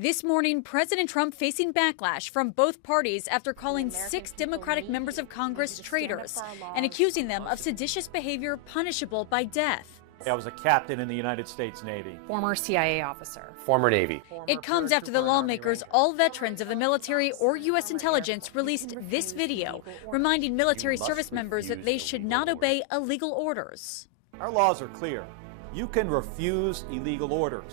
This morning, President Trump facing backlash from both parties after calling 6 Democratic members of Congress traitors and accusing them of seditious behavior punishable by death. I was a captain in the United States Navy. Former CIA officer. Former Navy. It comes after the lawmakers, all veterans of the military or U.S. intelligence, released this video reminding military service members that they should not obey illegal orders. Our laws are clear. You can refuse illegal orders.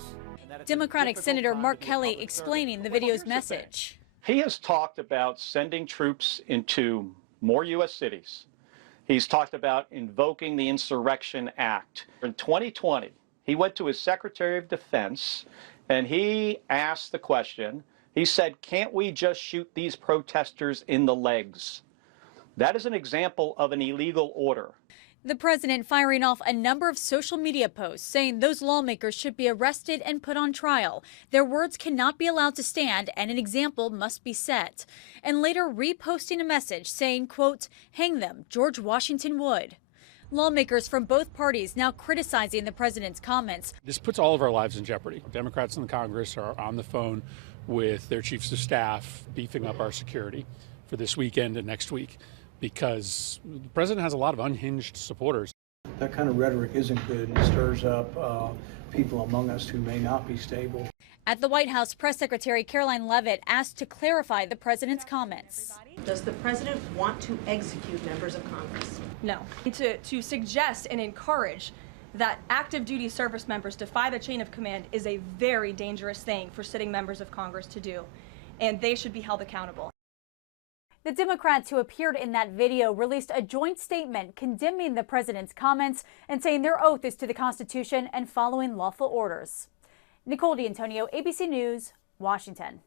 Democratic Senator Mark Kelly explaining the video's message. He has talked about sending troops into more U.S. cities. He's talked about invoking the Insurrection Act. In 2020, he went to his Secretary of Defense and he asked the question, he said, can't we just shoot these protesters in the legs? That is an example of an illegal order. The president firing off a number of social media posts saying those lawmakers should be arrested and put on trial. Their words cannot be allowed to stand and an example must be set. And later reposting a message saying, quote, hang them, George Washington would. Lawmakers from both parties now criticizing the president's comments. This puts all of our lives in jeopardy. Democrats in the Congress are on the phone with their chiefs of staff, beefing up our security for this weekend and next week, because the president has a lot of unhinged supporters. That kind of rhetoric isn't good and stirs up people among us who may not be stable. At the White House, Press Secretary Caroline Leavitt asked to clarify the president's comments. Does the president want to execute members of Congress? No. To suggest and encourage that active duty service members defy the chain of command is a very dangerous thing for sitting members of Congress to do, and they should be held accountable. The Democrats who appeared in that video released a joint statement condemning the president's comments and saying their oath is to the Constitution and following lawful orders. Nicole D'Antonio, ABC News, Washington.